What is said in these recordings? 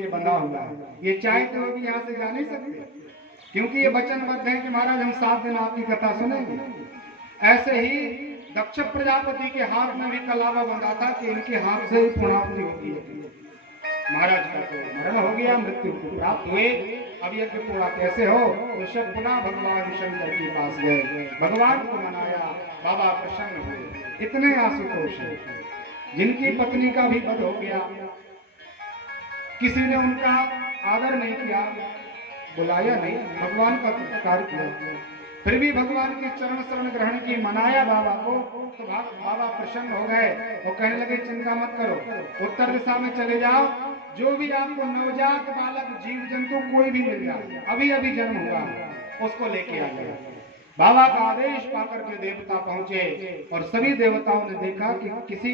लिए बंधा हुआ है। ये चाहते हुए भी यहाँ से जा नहीं सकते, क्योंकि ये वचनबद्ध है कि महाराज हम 7 दिन आपकी कथा सुनेंगे। ऐसे ही दक्ष प्रजापति के हाथ में भी कलावा बंधा था कि इनके हाथ से ही पूर्णाहुति होगी। महाराज का तो मरण हो गया, मृत्यु को प्राप्त हुए। अब यज्ञ पूरा कैसे हो, तो सब पुनः भगवान शंकर के पास गए, भगवान को मनाया, बाबा प्रसन्न हुए। इतने आशुतोष जिनकी पत्नी का भी वध हो गया, किसी ने उनका आदर नहीं किया, बुलाया नहीं, भगवान का तिरस्कार किया, फिर भी भगवान के चरण शरण ग्रहण की, मनाया बाबा को, तो बाबा प्रसन्न हो गए। वो कहने लगे चिंता मत करो, उत्तर दिशा में चले जाओ, जो भी आपको नवजात बालक जीव जंतु कोई भी मिल जाए, अभी अभी जन्म हुआ उसको लेके आ जाए। बाबा का आदेश पाकर के देवता पहुंचे और सभी देवताओं ने देखा कि किसी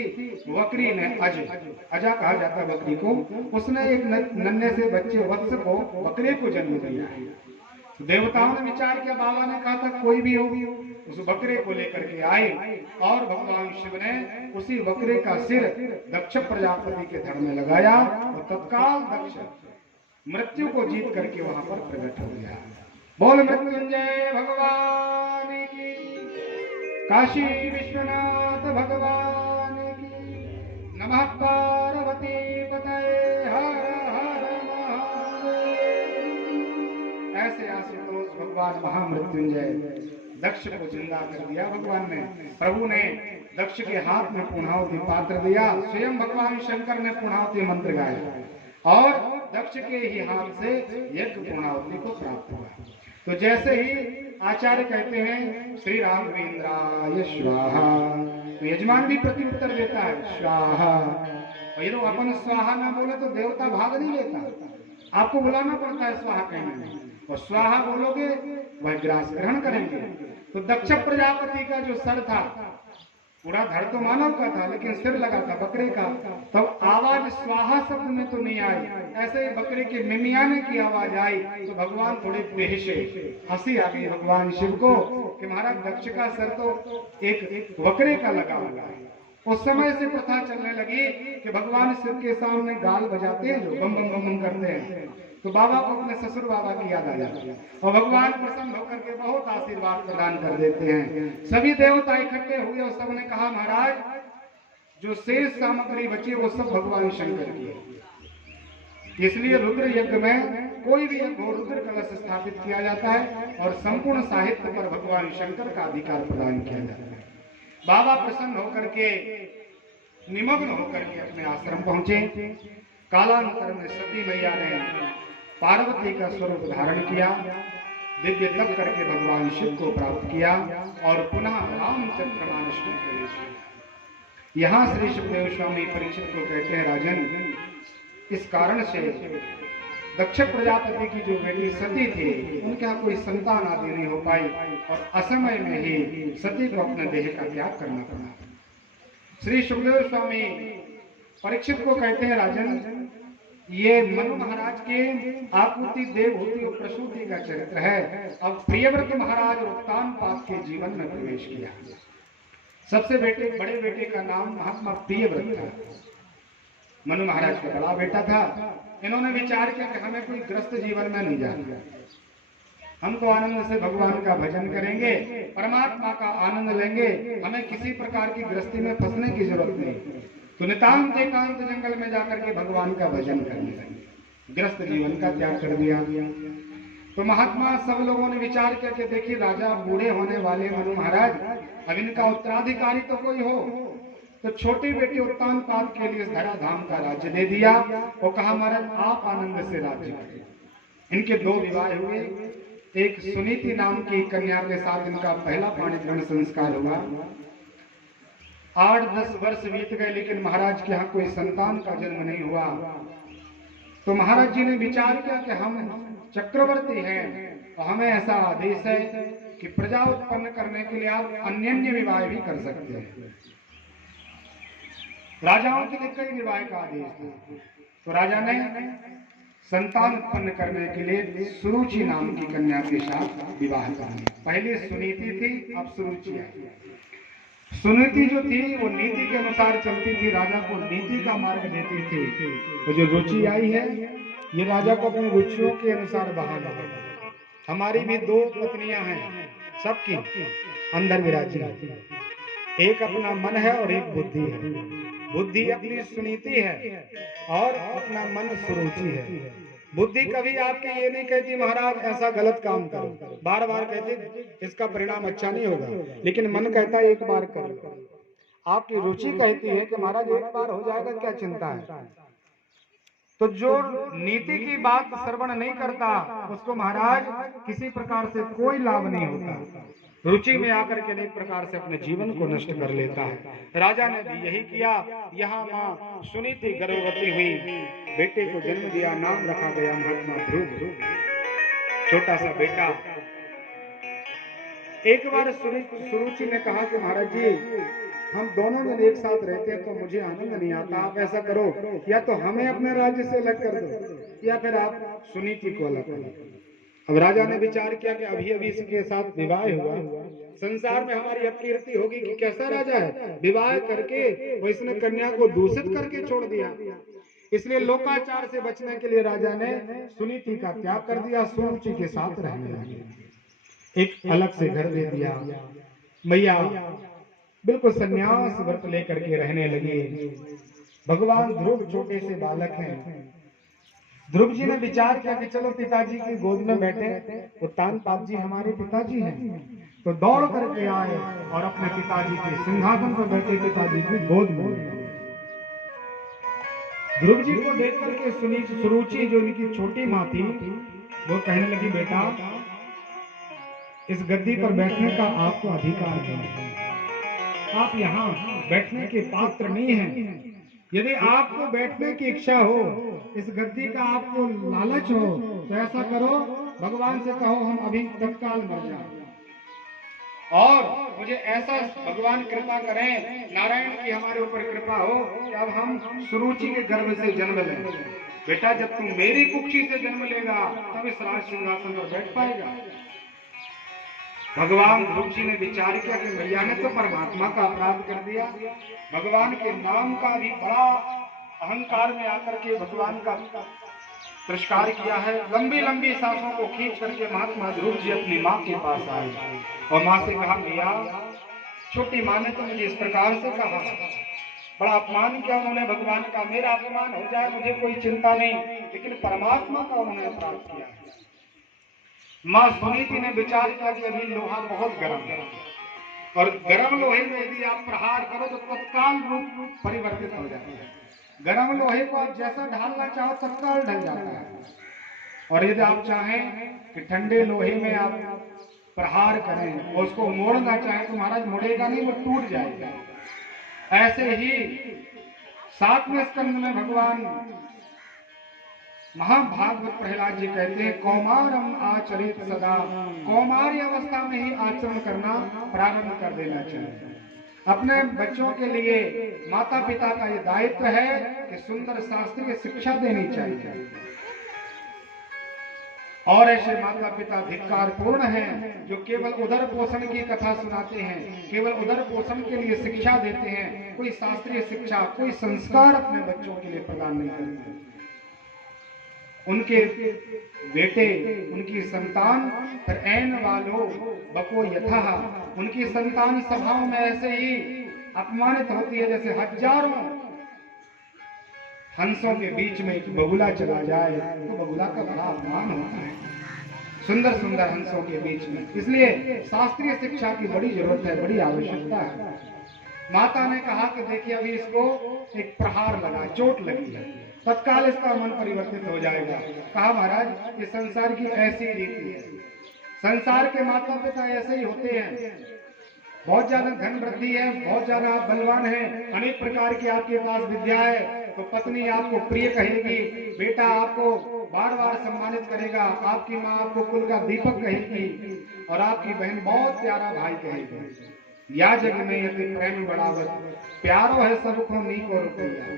बकरी ने, अजा कहा जाता है बकरी को, उसने एक नन्हे से बच्चे वत्स को, बकरे को जन्म दिया। देवताओं ने विचार किया, बाबा ने कहा था कोई भी होगी, उस बकरे को लेकर के आए और भगवान शिव ने उसी बकरे का सिर दक्ष प्रजापति के धड़ में लगाया और तत्काल दक्ष मृत्यु को जीत करके वहां पर प्रकट हो गया। बोल मृत्युंजय भगवान की, काशी विश्वनाथ भगवान की, नमः पार्वती पतये हर हर महादेव। ऐसे आशुतोष भगवान महामृत्युंजय दक्ष को जिंदा कर दिया भगवान ने। प्रभु ने दक्ष के हाथ में पूर्णाहुति पात्र दिया, स्वयं भगवान शंकर ने पूर्णाहुति मंत्र गाया और दक्ष के ही हाथ से यज्ञ पूर्णाहुति को प्राप्त हुआ। तो जैसे ही आचार्य कहते हैं श्री राघवेंद्राय स्वाहा, तो यजमान भी प्रत्युत्तर देता है स्वाहा। ये तो अपन स्वाहा ना बोले तो देवता भाग नहीं लेता, आपको बुलाना पड़ता है स्वाहा कहने में, और स्वाहा बोलोगे वह ग्रास ग्रहण करेंगे। तो दक्ष प्रजापति का जो सर था, पूरा धड़ तो मानव का था लेकिन सिर लगा था बकरे का, तो आवाज स्वाहा शब्द में तो नहीं आई, ऐसे ही बकरे के मिमियाने की आवाज आई। तो भगवान थोड़े बेहशे, हंसी आ गई भगवान शिव को कि महाराज दक्ष का सर तो एक बकरे का लगा हुआ है। उस समय से प्रथा चलने लगी कि भगवान शिव के सामने गाल बजाते हैं, जो बम बम बम बम करते हैं, तो बाबा को अपने ससुर बाबा की याद आ जाती है और भगवान प्रसन्न होकर के बहुत आशीर्वाद प्रदान कर देते हैं। सभी देवता इकट्ठे हुए और सबने कहा महाराज जो शेष सामग्री बची वो सब भगवान शंकर की है, इसलिए रुद्र यज्ञ में कोई भी यज्ञ हो रुद्र कलश स्थापित किया जाता है और संपूर्ण साहित्य पर भगवान शंकर का अधिकार प्रदान किया जाता है। बाबा प्रसन्न होकर के, निमग्न होकर के अपने आश्रम पहुंचे। कालांतर में सती मैया ने पार्वती का स्वरूप धारण किया, दिव्य तप करके भगवान शिव को प्राप्त किया और पुनः रामचंद्र मानस में प्रवेश किया। यहाँ श्री सुखदेव स्वामी परीक्षित को कहते हैं राजन, इस कारण से दक्ष प्रजापति की जो बेटी सती थी उनके यहाँ कोई संतान आदि नहीं हो पाई और असमय में ही सती को अपने देह का त्याग करना पड़ा। श्री सुखदेव स्वामी परीक्षित को कहते हैं राजन, ये मनु महाराज के आकुति देवहूति और प्रसूति का चरित्र है। अब प्रियव्रत महाराज और उत्तानपाद के जीवन में प्रवेश किया। सबसे बड़े बेटे का नाम महात्मा प्रियव्रत था, मनु महाराज का बड़ा बेटा था। इन्होंने विचार किया कि हमें कोई ग्रस्त जीवन में नहीं जाना, हम तो आनंद से भगवान का भजन करेंगे, परमात्मा का आनंद लेंगे, हमें किसी प्रकार की गृहस्थी में फंसने की जरूरत नहीं। तो नितांत एकांत जंगल में जाकर के भगवान का भजन करने लगे, गृहस्थ जीवन का त्याग कर दिया। तो महात्मा सब लोगों ने विचार किया कि देखिए राजा बूढ़े होने वाले मनु महाराज, अब इनका उत्तराधिकारी तो कोई हो। तो छोटी बेटी उत्तानपाद के लिए धराधाम का राज्य दे दिया और कहा महाराज आप आनंद से राज्य करें। इनके 2 विवाह हुए, एक सुनीति नाम की कन्या के साथ इनका पहला पाणी ग्रहण संस्कार हुआ। 8-10 वर्ष बीत गए लेकिन महाराज के यहाँ कोई संतान का जन्म नहीं हुआ। तो महाराज जी ने विचार किया कि हम चक्रवर्ती हैं और हमें ऐसा आदेश है कि प्रजा उत्पन्न करने के लिए आप अन्य विवाह भी कर सकते हैं। राजाओं के लिए कई विवाह का आदेश था। तो राजा ने संतान उत्पन्न करने के लिए सुरुचि नाम की कन्या के साथ विवाह किया। पहले सुनीति थी, अब सुरुचि आई। सुनीति जो थी वो नीति के अनुसार चलती थी, राजा को नीति का मार्ग देती थी। तो जो रुचि आई है ये राजा को अपनी रुचियों के अनुसार बहाना है। हमारी भी 2 पत्नियां हैं, सबकी अंदर विराजी है। एक अपना मन है और एक बुद्धि है। बुद्धि अपनी सुनीति है और अपना मन सुरुचि है। बुद्धि कभी आपके ये नहीं कहती महाराज ऐसा गलत काम करो, बार बार कहती इसका परिणाम अच्छा नहीं होगा, लेकिन मन कहता है एक बार करो। आपकी रुचि कहती है कि महाराज एक बार हो जाएगा, क्या चिंता है। तो जो नीति की बात श्रवण नहीं करता उसको महाराज किसी प्रकार से कोई लाभ नहीं होता। रुचि में आकर के अनेक प्रकार से अपने जीवन को नष्ट कर लेता है। राजा ने भी यही किया। यहाँ माँ सुनीति गर्भवती हुई, बेटे को जन्म दिया, नाम रखा गया महात्मा ध्रुव। छोटा सा बेटा। एक बार सुरुचि ने कहा कि महाराज जी हम दोनों जन एक साथ रहते हैं तो मुझे आनंद नहीं आता, आप ऐसा करो या तो हमें अपने राज्य से अलग कर दो या फिर आप सुनीति को अलग करो। अब राजा ने विचार किया कि अभी अभी इसके साथ विवाह हुआ, संसार में हमारी अपकीर्ति होगी कि कैसा राजा है, विवाह करके वो इसने कन्या को दूषित करके छोड़ दिया। इसलिए लोकाचार से बचने के लिए राजा ने सुनीति का त्याग कर दिया, सुरुचि के साथ रहने लगे। एक अलग से घर दे दिया। मैया बिल्कुल सन्यास व्रत लेकर के रहने लगे। भगवान ध्रुव छोटे से बालक हैं। ध्रुव जी ने विचार किया कि चलो पिताजी की गोद में बैठे, उत्तान पाप जी हमारे पिताजी हैं। तो दौड़ करके आए और अपने पिताजी के सिंहासन पर बैठे पिताजी की गोद में। ध्रुव जी को देख करके सुरुचि जो इनकी छोटी माँ थी वो कहने लगी बेटा इस गद्दी पर बैठने का आपको अधिकार नहीं है, आप यहाँ बैठने के पात्र नहीं हैं। यदि आपको बैठने की इच्छा हो, इस गद्दी का आपको लालच हो तो ऐसा करो, भगवान से कहो हम अभी तत्काल मर जाएं और मुझे ऐसा भगवान कृपा करें, नारायण की हमारे ऊपर कृपा हो कि अब हम सुरुचि के गर्भ से जन्म लें। बेटा जब तू मेरी कुक्षी से जन्म लेगा तब इस राज सिंहासन पर बैठ पाएगा। भगवान ध्रुव जी ने विचार किया कि मैया ने तो परमात्मा का अपराध कर दिया, भगवान के नाम का भी बड़ा अहंकार में आकर के भगवान का तिरस्कार किया है। लंबी लंबी सांसों को खींच करके महात्मा ध्रुव जी अपनी माँ के पास आए और माँ से कहा मैया छोटी माँ ने तो मुझे इस प्रकार से कहा, बड़ा अपमान किया उन्होंने भगवान का, मेरा अपमान हो जाए मुझे कोई चिंता नहीं, लेकिन परमात्मा का उन्होंने अपराध किया। माँ सुनीति ने विचार किया कि अभी लोहा बहुत गर्म है और गर्म लोहे में यदि आप प्रहार करो तो तत्काल रूप परिवर्तित हो जाता है। गर्म लोहे को आप जैसा ढालना चाहो तत्काल ढल जाता है, और यदि आप चाहें कि ठंडे लोहे में आप प्रहार करें और उसको मोड़ना चाहें तो महाराज मुड़ेगा नहीं, वो टूट जाएगा। ऐसे ही 7वें स्कंद में भगवान महाभागवत प्रहलाद जी कहते हैं कौमारम आचरित सदा, कौमारी अवस्था में ही आचरण करना प्रारंभ कर देना चाहिए। अपने बच्चों के लिए माता पिता का ये दायित्व है कि सुंदर शास्त्रीय शिक्षा देनी चाहिए, और ऐसे माता पिता धिक्कार पूर्ण हैं जो केवल उदर पोषण की कथा सुनाते हैं, केवल उदर पोषण के लिए शिक्षा देते हैं, कोई शास्त्रीय शिक्षा कोई संस्कार अपने बच्चों के लिए प्रदान नहीं करते। उनके बेटे उनकी संतान फिर ऐन वालो बको यथा, उनकी संतान सभाओं में ऐसे ही अपमानित होती है जैसे हजारों हंसों के बीच में एक बगुला चला जाए तो बगुला का बड़ा अपमान होता है सुंदर सुंदर हंसों के बीच में। इसलिए शास्त्रीय शिक्षा की बड़ी जरूरत है, बड़ी आवश्यकता है। माता ने कहा कि देखिए अभी इसको एक प्रहार लगा, चोट लगी है, तत्काल इसका मन परिवर्तित हो जाएगा। कहा महाराज ये संसार की ऐसी रीति है, संसार के माता पिता ऐसे ही होते हैं। बहुत ज्यादा धन वृद्धि है, बहुत ज्यादा आप बलवान हैं, अनेक प्रकार की आपके पास विद्या है तो पत्नी आपको प्रिय कहेगी, बेटा आपको बार बार सम्मानित करेगा, आपकी माँ आपको कुल का दीपक कहेगी और आपकी बहन बहुत प्यारा भाई कहेगी। या जग में यदि प्रेम बढ़ावत, प्यारो है सबको नीको रुपया,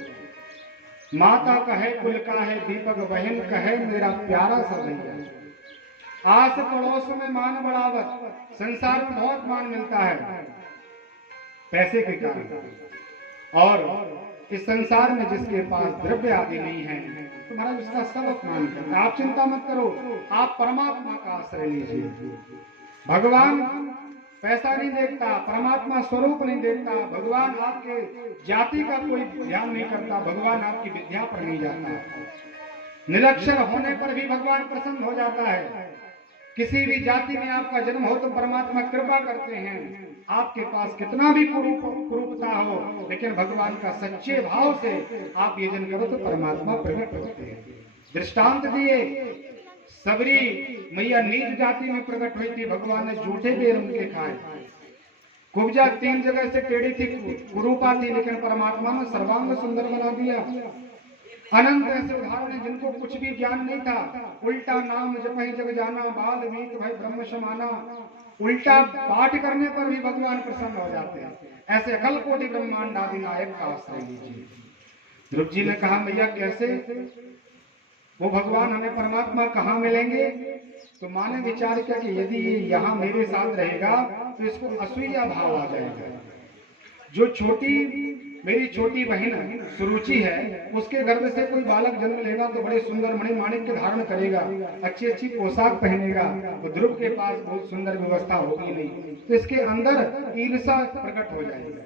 माता कहे कुल का है दीपक, बहन कहे मेरा प्यारा सा भैया। आस पड़ोस में मान बढ़ावत, संसार में बहुत मान मिलता है पैसे के कारण, और इस संसार में जिसके पास द्रव्य आदि नहीं है तो महाराज उसका सब अपमान करता है। आप चिंता मत करो, आप परमात्मा का आश्रय लीजिए। भगवान पैसा नहीं देखता, परमात्मा स्वरूप नहीं देखता, भगवान आपके जाति का कोई ध्यान नहीं करता, भगवान आपकी विद्या पर नहीं जाता। निरक्षर होने पर भी भगवान प्रसन्न हो जाता है। किसी भी जाति में आपका जन्म हो तो परमात्मा कृपा करते हैं। आपके पास कितना भी कुरूपता हो, लेकिन भगवान का सच्चे भाव से आप यजन करो तो परमात्मा प्रकट होते हैं। दृष्टांत दिए, सबरी मैया नीच जाति में प्रकट हुई थी, भगवान ने जूठे बेर उनके खाए। कुब्जा 3 जगह से टेढ़ी थी, कुरूपा थी, लेकिन परमात्मा ने सर्वांग सुंदर बना दिया। अनंत ऐसे उदाहरण हैं जिनको कुछ भी ज्ञान नहीं था, उल्टा नाम जपहि जग जाना, बाल मीत भय ब्रह्म समाना, उल्टा पाठ करने पर भी भगवान प्रसन्न हो जाते हैं। ऐसे अकल कोटि ब्रह्मांड आदि नायक का आश्रय लीजिए। ध्रुव जी ने कहा मैया कैसे, वो भगवान हमें परमात्मा कहाँ मिलेंगे? तो माँ ने विचार किया कि यदि ये यहाँ मेरे साथ रहेगा तो इसको असूया भाव आ जाएगा। जो मेरी छोटी बहन सुरुचि है, उसके गर्भ से कोई बालक जन्म लेगा तो बड़े सुंदर मणिमाणिक के धारण करेगा, अच्छी अच्छी पोशाक पहनेगा, तो ध्रुव के पास बहुत सुंदर व्यवस्था होगी नहीं, तो इसके अंदर ईर्षा प्रकट हो जाएगा।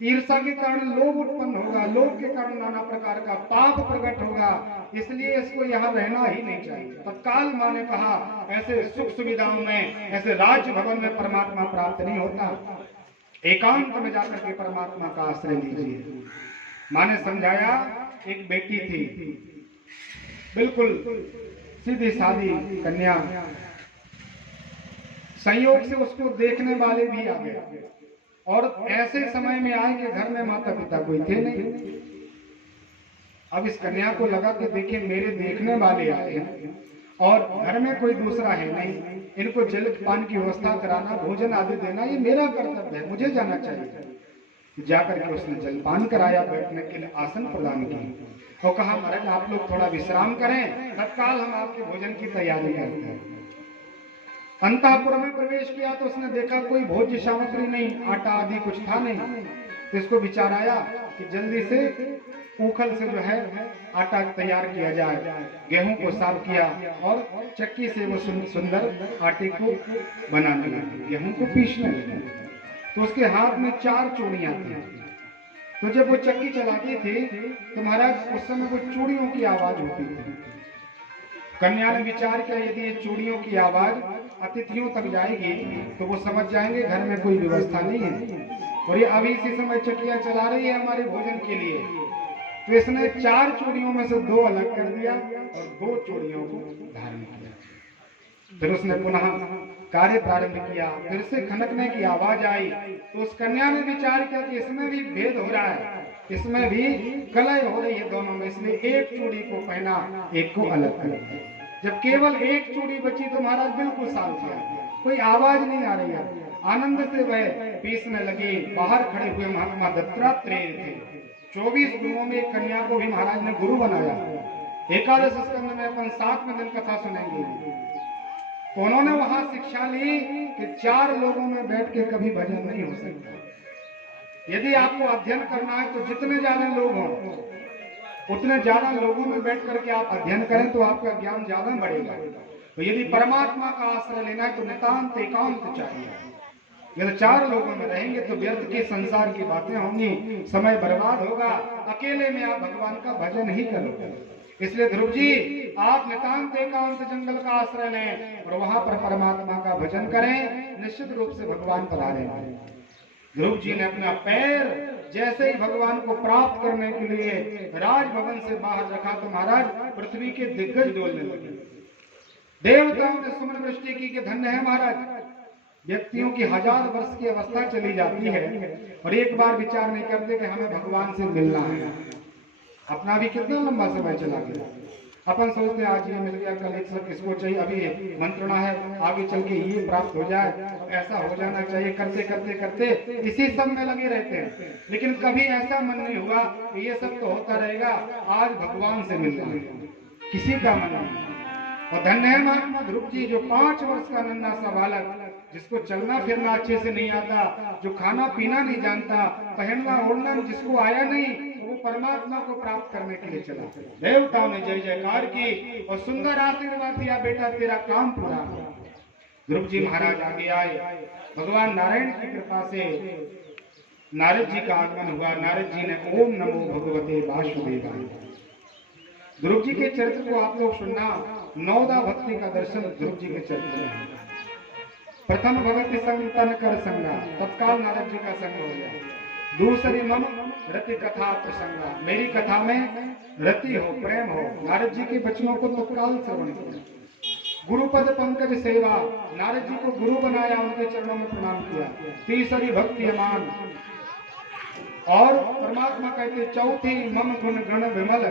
ईर्षा के कारण लोभ उत्पन्न होगा, लोभ के कारण नाना प्रकार का पाप प्रकट होगा, इसलिए इसको यहाँ रहना ही नहीं चाहिए। तत्काल माँ ने कहा ऐसे सुख सुविधाओं में, ऐसे राज्य भवन में परमात्मा प्राप्त नहीं होता, एकांत में जाकर के परमात्मा का आश्रय लीजिए। माँ ने समझाया, एक बेटी थी, बिल्कुल सीधी सादी कन्या, संयोग से उसको देखने वाले भी आ गए, और ऐसे समय में आए कि घर में माता पिता कोई थे नहीं। अब इस कन्या को लगा कि देखिए मेरे देखने वाले आए हैं और घर में कोई दूसरा है नहीं, इनको जल पान की व्यवस्था कराना, भोजन आदि देना ये मेरा कर्तव्य है, मुझे जाना चाहिए। जाकर के उसने जलपान कराया, बैठने के लिए आसन प्रदान किया और कहा महाराज आप लोग थोड़ा विश्राम करें, तत्काल हम आपके भोजन की तैयारी करते हैं। अंतःपुर में प्रवेश किया तो उसने देखा कोई भोज्य सामग्री नहीं, आटा आदि कुछ था नहीं, तो इसको विचार आया कि जल्दी से ऊखल से जो है आटा तैयार किया जाए। गेहूं को साफ किया और चक्की से वो सुंदर आटे को बनाने लगे, गेहूं को पीसने लगे। तो उसके हाथ में 4 चूड़ियां थी, तो जब वो चक्की चलाती थी तो महाराज उस समय वो चूड़ियों की आवाज होती थी। कन्या ने विचार किया यदि ये चूड़ियों की आवाज अतिथियों तक जाएगी तो वो समझ जाएंगे घर में कोई व्यवस्था नहीं है, और ये अभी इसी समय चक्कियां चला रही है हमारे भोजन के लिए। तो इसने 4 चूड़ियों में से 2 अलग कर दिया और 2 चूड़ियों को धारण किया। फिर उसने पुनः कार्य प्रारंभ किया, फिर से खनकने की आवाज आई, तो उस कन्या ने विचार किया कि इसमें भी भेद हो रहा है, इसमें भी कलह हो रही है दोनों में, इसलिए एक चूड़ी को पहना, एक को अलग कर दिया। जब केवल एक चूड़ी बची तो महाराज बिल्कुल शांत किया, कोई आवाज नहीं आ रही है, आनंद से वह पीसने लगे। बाहर खड़े हुए महात्मा दत्तात्रेय थे। 24 गुरुओं में एक कन्या को भी महाराज ने गुरु बनाया। एकादश स्कंद में अपन 7वें दिन कथा सुनेंगे। तो उन्होंने वहां शिक्षा ली कि 4 लोगों में बैठ के कभी भजन नहीं हो सकता। यदि आपको अध्ययन करना है तो जितने ज्यादा लोग हों उतने ज्यादा लोगों में बैठ करके आप अध्ययन करें तो आपका ज्ञान ज्यादा बढ़ेगा। तो यदि परमात्मा का आश्रय लेना है तो नितांत एकांत चाहिए। यदि 4 लोगों में रहेंगे तो व्यर्थ की संसार की बातें होंगी, समय बर्बाद होगा, अकेले में आप भगवान का भजन ही करोगे। इसलिए ध्रुव जी आप नितांत एकांत जंगल का आश्रय लें और वहां पर परमात्मा का भजन करें, निश्चित रूप से भगवान पधारेंगे। ध्रुव जी ने अपना पैर जैसे ही भगवान को प्राप्त करने के लिए राजभवन से बाहर रखा तो महाराज पृथ्वी के दिग्गज डोलने लगे। देवताओं ने सुमन वृष्टि की कि धन्य है महाराज, व्यक्तियों की 1000 वर्ष की अवस्था चली जाती है और एक बार विचार नहीं करते कि हमें भगवान से मिलना है। अपना भी कितना लंबा समय चला गया, अपन सोचते आज ये मिल गया, कल इसको चाहिए, अभी मंत्रणा है, आगे चल के ये प्राप्त हो जाए, ऐसा हो जाना चाहिए, करते करते करते इसी सब में लगे रहते हैं। लेकिन कभी ऐसा मन नहीं हुआ कि ये सब तो होता रहेगा, आज भगवान से मिलना है, किसी का मन नहीं। और धन्य है महात्मा ध्रुव जी जो 5 वर्ष का नन्हा सा बालक, जिसको चलना फिरना अच्छे से नहीं आता, जो खाना पीना नहीं जानता, पहनना ओढ़ना जिसको आया नहीं, वो परमात्मा को प्राप्त करने के लिए चला। देवताओं ने जय जयकार की और सुंदर आशीर्वाद दिया, बेटा तेरा काम पूरा हुआ। ध्रुव जी महाराज आगे आए, भगवान नारायण की कृपा से नारद जी का आगमन हुआ। नारद जी ने ओम नमो भगवते वासुदेवाय। ध्रुव जी के चरित्र को आप लोग सुनना। नौदा भक्ति का दर्शन ध्रुव जी के चरित्र में है। प्रथम भगवती संग तन कर संगा, तत्काल नारद जी का संग हो गया। दूसरी मम रति कथा प्रसंगा, मेरी कथा में रति हो, प्रेम हो। नारद जी के वचनों को तत्काल श्रवण किया। गुरुपद पंकज सेवा, नारद जी को गुरु बनाया, उनके चरणों में प्रणाम किया। तीसरी भक्ति अमान, और परमात्मा कहते चौथी मम गुण गण विमल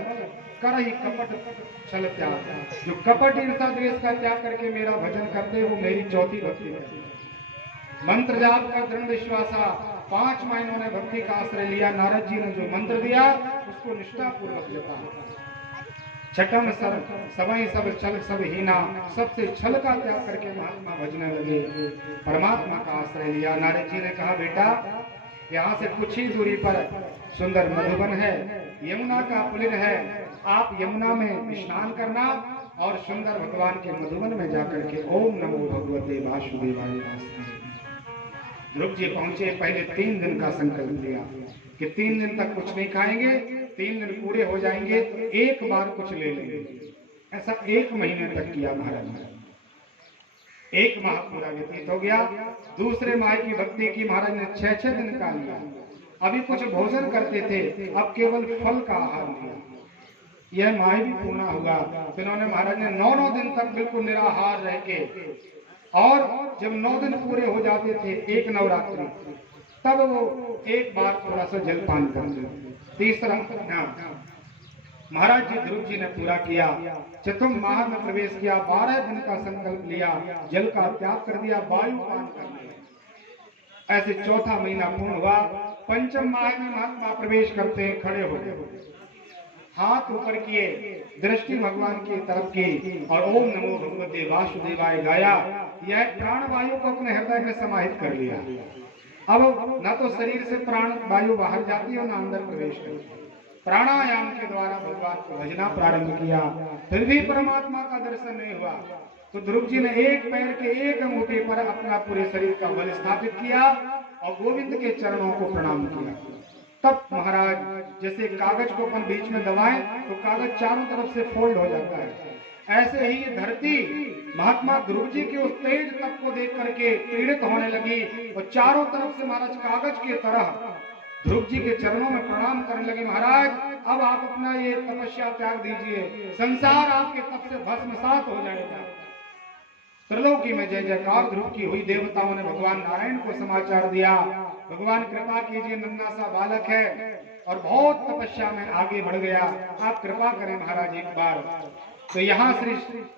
कर ही कपट छल त्याग। जो कपट ईर्षा द्वेष का त्याग करके मेरा भजन करते वो मेरी चौथी भक्ति है। मंत्र जाप का दृढ़ विश्वासा, 5 महीनों ने भक्ति का आश्रय लिया। नारद जी ने जो मंत्र दिया उसको निष्ठा पूर्वक जपा। छठम सर समय सब छल सब हीना, सबसे छल का त्याग करके महात्मा भजने लगे, परमात्मा का आश्रय लिया। नारद जी ने कहा बेटा यहाँ से कुछ ही दूरी पर सुंदर मधुबन है, यमुना का पुलिन है, आप यमुना में स्नान करना और सुंदर भगवान के मधुबन में जाकर के ओम नमो भगवते वासुदेवाय। ध्रुव जी पहुंचे, पहले 3 दिन का संकल्प लिया कि 3 दिन तक कुछ नहीं खाएंगे, 3 दिन पूरे हो जाएंगे तो एक बार कुछ ले लेंगे। ऐसा 1 महीने तक किया महाराज ने। 1 माह पूरा व्यतीत हो गया। दूसरे माह की भक्ति की महाराज ने 6-6 दिन का लिया। अभी कुछ भोजन करते थे, अब केवल फल का आहार लिया। यह माह भी पूर्ण हुआ। तो इन्होंने महाराज ने 9 दिन तक बिल्कुल निराहार रह के, और जब 9 दिन पूरे हो जाते थे, एक नवरात्रि, तब वो एक बार थोड़ा सा जलपान करते। तीसरा महाराज जी ध्रुव जी ने पूरा किया। चतुर्थ माह में प्रवेश किया, 12 दिन का संकल्प लिया, जल का त्याग कर दिया, वायु पान कर दिया। ऐसे चौथा महीना पूर्ण हुआ। पंचम माह में महात्मा प्रवेश करते हैं, खड़े हो गए, हाथ ऊपर किए, दृष्टि भगवान की तरफ की और ओम नमो भगवते वासुदेवाय गाया। यह प्राण वायु को अपने हृदय में समाहित कर लिया। अब न तो शरीर से प्राण वायु बाहर जाती है और न अंदर प्रवेश करती है। प्राणायाम के द्वारा भगवान को भजना प्रारंभ किया, फिर भी परमात्मा का दर्शन नहीं हुआ। तो ध्रुव जी ने एक पैर के एक अंगूठे पर अपना पूरे शरीर का बल स्थापित किया और गोविंद के चरणों को प्रणाम किया। तब महाराज जैसे कागज को अपन बीच में दबाएं तो कागज चारों तरफ से फोल्ड हो जाता है, ऐसे ही ये धरती महात्मा ध्रुव जी के उस तेज तप को देख करके पीड़ित होने लगी और चारों तरफ से महाराज कागज की तरह ध्रुव जी के चरणों में प्रणाम करने लगे। महाराज अब आप अपना ये तपस्या त्याग दीजिए, संसार आपके तप से भस्मसात हो जाएगा। त्रिलोकी में जय जयकार ध्रुव की हुई। देवताओं ने भगवान नारायण को समाचार दिया, भगवान कृपा कीजिए, नन्हा सा बालक है और बहुत तपस्या में आगे बढ़ गया, आप कृपा करें महाराज एक बार। तो यहाँ श्री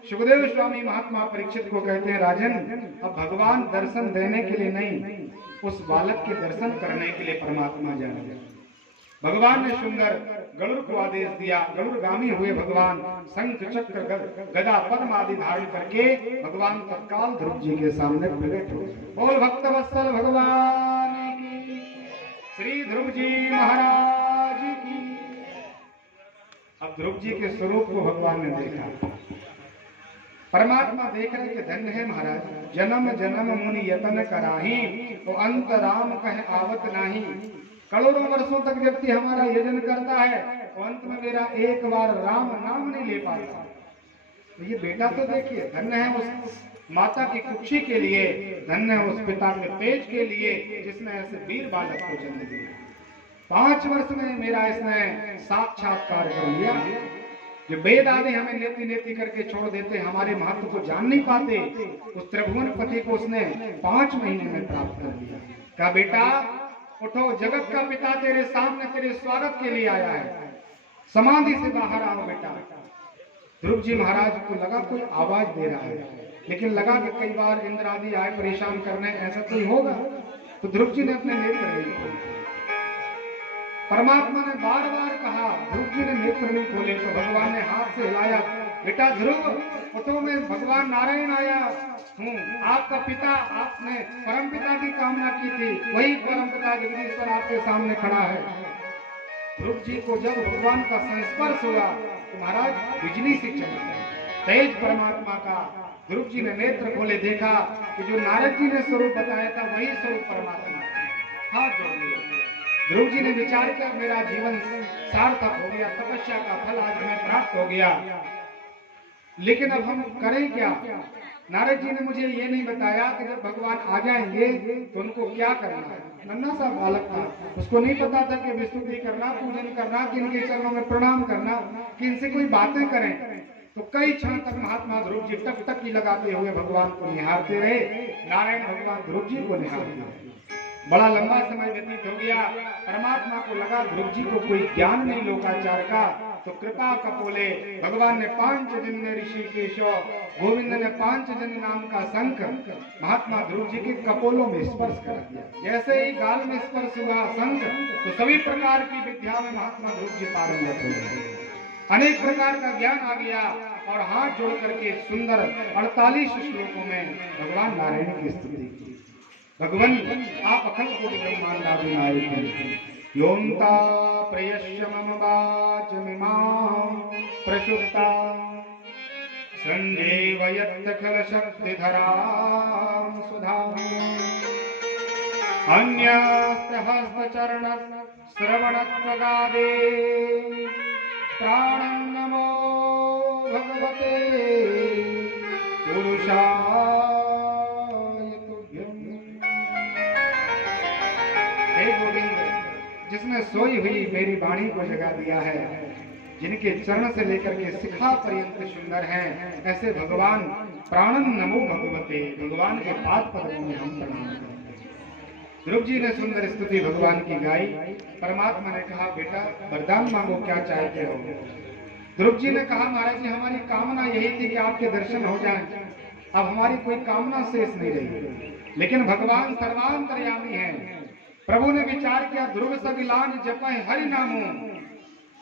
सुखदेव स्वामी महात्मा परीक्षित को कहते हैं, राजन अब भगवान दर्शन देने के लिए नहीं, उस बालक के दर्शन करने के लिए परमात्मा जा रहे हैं। भगवान ने सुंदर गरुड़ को आदेश दिया। गरुड़गामी हुए भगवान शंख चक्र गदा पद्म आदि धारण करके भगवान तत्काल ध्रुव जी के सामने प्रकट हुए। बोल भक्त वत्सल भगवान की, श्री ध्रुव जी महाराज की। अब ध्रुव जी के स्वरूप को भगवान ने देखा, परमात्मा देख रहे कि धन्य है महाराज, जन्म जन्म मुनि यतन कराही तो अंत राम कह आवत नाही। करोड़ों वर्षों तक व्यक्ति हमारा यजन करता है तो अंत में मेरा एक बार राम नाम नहीं ले पाता। तो ये बेटा तो देखिए, धन्य है उस माता की कुक्षी के लिए, धन्य है उस पिता के तेज के लिए जिसने ऐसे वीर बालक को जन्म दिया। 5 वर्ष में मेरा इसने साक्षात्कार कर लिया। जो वेद आदि हमें नेति नेति करके छोड़ देते, हमारे महत्व को जान नहीं पाते, उस त्रिभुवन पति को उसने 5 महीने में प्राप्त कर लिया। कहा बेटा उठो, जगत का पिता तेरे सामने तेरे स्वागत के लिए आया है, समाधि से बाहर आओ बेटा। ध्रुव जी महाराज को लगा कोई आवाज दे रहा है, लेकिन लगा कि कई बार इंद्र आदि आए परेशान करने, ऐसा कोई होगा। तो ध्रुव जी ने अपने नेत्र नहीं खोले। परमात्मा ने बार बार कहा, ध्रुव जी ने नेत्र नहीं खोले तो भगवान ने हाथ से हिलाया, बेटा ध्रुव उठो, मैं भगवान नारायण आया हूँ, आपका पिता, आपने परम पिता की कामना की थी, वही परम पिता जगदीश्वर आपके सामने खड़ा है। ध्रुव जी को जब भगवान का संस्पर्श हुआ तो महाराज बिजली से चमक गई। तेज परमात्मा का ध्रुव जी ने नेत्र खोले, देखा कि जो नारद जी ने स्वरूप बताया था वही स्वरूप परमात्मा था। हाथ जोड़ लिया। ध्रुव जी ने विचार किया मेरा जीवन सार्थक हो गया, तपस्या का फल आज हमें प्राप्त हो गया, लेकिन अब हम करें क्या? नारद जी ने मुझे ये नहीं बताया कि जब भगवान आ जाएंगे तो उनको क्या करना है। नन्हा सा बालक था, उसको नहीं पता था कि विस्तुति करना, पूजन करना, कि इनके चरणों में प्रणाम करना, कि इनसे कोई बातें करें। तो कई क्षण तक महात्मा ध्रुव जी टकटकी लगाते हुए भगवान को निहारते रहे। नारायण भगवान ध्रुव जी को निहारते रहे। बड़ा लंबा समय व्यतीत हो गया। परमात्मा को लगा ध्रुव जी को कोई ज्ञान नहीं लोकाचार का, तो कृपा कपोले भगवान ने पांचजन्य ऋषिकेश गोविंद ने पांचजन्य नाम का शंख महात्मा ध्रुव जी के कपोलों में स्पर्श कर दिया। जैसे ही गाल में स्पर्श हुआ शंख, तो सभी प्रकार की विद्या में महात्मा ध्रुव जी पारंगत हो गए। अनेक प्रकार का ज्ञान आ गया और हाथ जोड़ करके सुंदर 48 श्लोकों में भगवान नारायण की स्तुति की। भगवान आप अखंड कोटि ब्रह्मांडादि नायक हैं। योंता प्रयश्य मम वाचमिमां प्रसुप्ता संजीवयत् खल शक्तिधरां सुधाम् अन्यस्तहस्तचरण श्रवणत्वगादे प्राणं नमो भगवते पुरुषाय तुभ्यम्। हे गोविंद, जिसने सोई हुई मेरी वाणी को जगा दिया है, जिनके चरण से लेकर के शिखा पर्यंत सुंदर हैं, ऐसे भगवान प्राणं नमो भगवते, भगवान के पाद पद्मों में हम प्रणाम करते हैं। ध्रुव जी ने सुंदर स्तुति भगवान की गाई। परमात्मा ने कहा बेटा वरदान मांगो, क्या चाहते हो? ध्रुव जी ने कहा महाराज जी हमारी कामना यही थी कि आपके दर्शन हो जाएं, अब हमारी कोई कामना शेष नहीं रही। लेकिन भगवान सर्वांतर्यामी है। प्रभु ने विचार किया ध्रुव स गिलान जपै हरि नामो,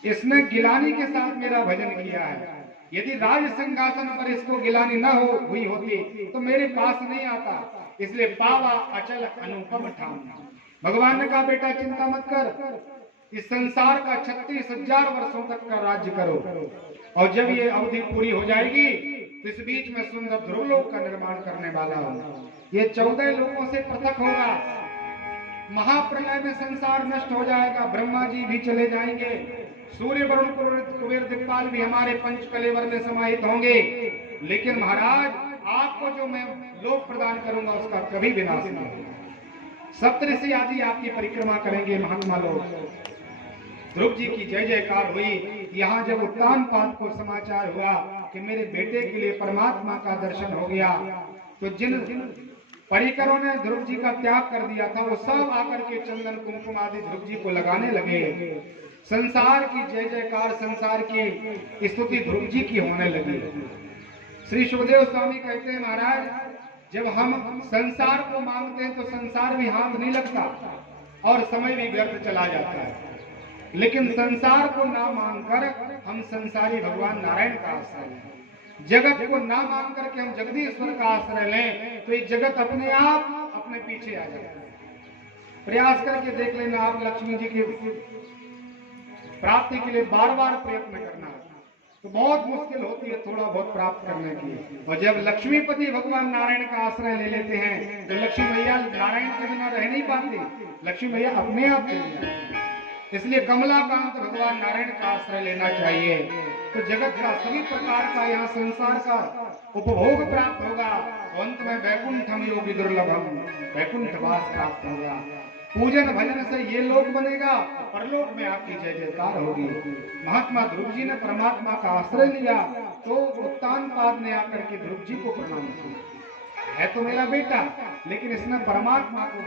इसने गिलानी के साथ मेरा भजन किया है। यदि राज सिंहासन पर इसको गिलानी न हुई होती तो मेरे पास नहीं आता, इसलिए पावा अचल अनुपम ठाम। भगवान ने कहा बेटा चिंता मत कर, इस संसार का 36,000 वर्षों तक का राज्य करो, और जब ये अवधि पूरी हो जाएगी तो इस बीच में सुंदर ध्रुवलोक का निर्माण करने वाला हूँ। ये 14 लोकों से पृथक होगा। महाप्रलय में संसार नष्ट हो जाएगा, ब्रह्मा जी भी चले जाएंगे, सूर्य वरुण कुबेर दिक्पाल भी हमारे पंचकलेवर में समाहित होंगे, लेकिन महाराज आपको जो मैं लोक प्रदान करूंगा उसका कभी विनाश नहीं होगा। सप्तऋषि आदि आपकी परिक्रमा करेंगे महात्मा लोग। ध्रुव जी की जय जयकार हुई। यहाँ जब उत्तानपाद को समाचार हुआ कि मेरे बेटे के लिए परमात्मा का दर्शन हो गया, तो जिन परिकरों ने ध्रुव जी का त्याग कर दिया था वो सब आकर के चंदन कुमकुम आदि ध्रुव जी को लगाने लगे। संसार की जय जयकार, संसार की स्तुति ध्रुव जी की होने लगी। श्री सुखदेव स्वामी कहते हैं महाराज जब हम संसार को मांगते हैं तो संसार भी हाथ नहीं लगता और समय भी व्यर्थ चला जाता है, लेकिन संसार को ना मांगकर हम संसारी भगवान नारायण का आश्रय लें, जगत को ना मांग करके हम जगदीश्वर का आश्रय लें तो ये जगत अपने आप अपने पीछे आ जाता है। प्रयास करके देख लेना, आप लक्ष्मी जी की प्राप्ति के लिए बार बार प्रयत्न करना तो बहुत मुश्किल होती है थोड़ा बहुत प्राप्त करने की, और जब लक्ष्मीपति भगवान नारायण का आश्रय ले लेते हैं तो लक्ष्मी मैया नारायण के बिना रह नहीं पाती, लक्ष्मी मैया अपने आप चली जाती है। इसलिए कमलाकांत भगवान नारायण का आश्रय लेना चाहिए, तो जगत का सभी प्रकार का यहाँ संसार का उपभोग प्राप्त होगा, अंत में वैकुंठम योगी दुर्लभम, वैकुंठवास प्राप्त होगा। पूजन भजन से ये लोक बनेगा, परलोक में आपकी जय जयकार होगी। महात्मा ध्रुव जी ने परमात्मा का आश्रय लिया तो उत्तानपाद ने आकर के ध्रुव जी को प्रणाम किया। है तो मेरा बेटा, लेकिन इसने परमात्मा को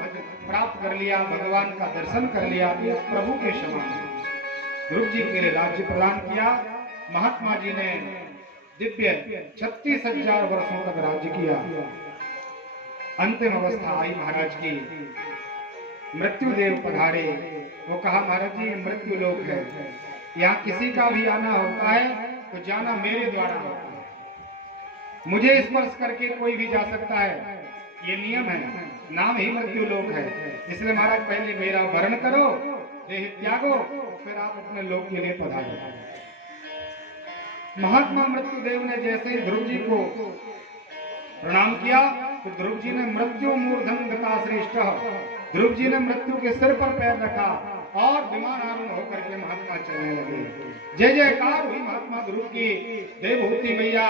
प्राप्त कर लिया, भगवान का दर्शन कर लिया, इस प्रभु के समान ध्रुव जी के लिए राज्य प्रदान किया। महात्मा जी ने दिव्य 36,000 वर्षों तक राज्य किया। अंतिम अवस्था आई महाराज की, मृत्यु देव पधारे। वो कहा महाराज जी मृत्यु लोक है, यहाँ किसी का भी आना होता है तो जाना मेरे द्वारा होता है, मुझे स्पर्श करके कोई भी जा सकता है, ये नियम है, नाम ही मृत्यु लोक है। इसलिए महाराज पहले मेरा वर्ण करो, देह त्यागो, फिर आप अपने लोक के लिए पधारो। महात्मा मृत्युदेव ने जैसे ही ध्रुव जी को प्रणाम किया तो ध्रुव जी ने मृत्यु मूर्धन गता श्रेष्ठ, ध्रुव जी ने मृत्यु के सिर पर पैर रखा और विमान आरूढ़ होकर के महात्मा चलने लगे। जय जयकार हुई महात्मा ध्रुव की। देवहूति मैया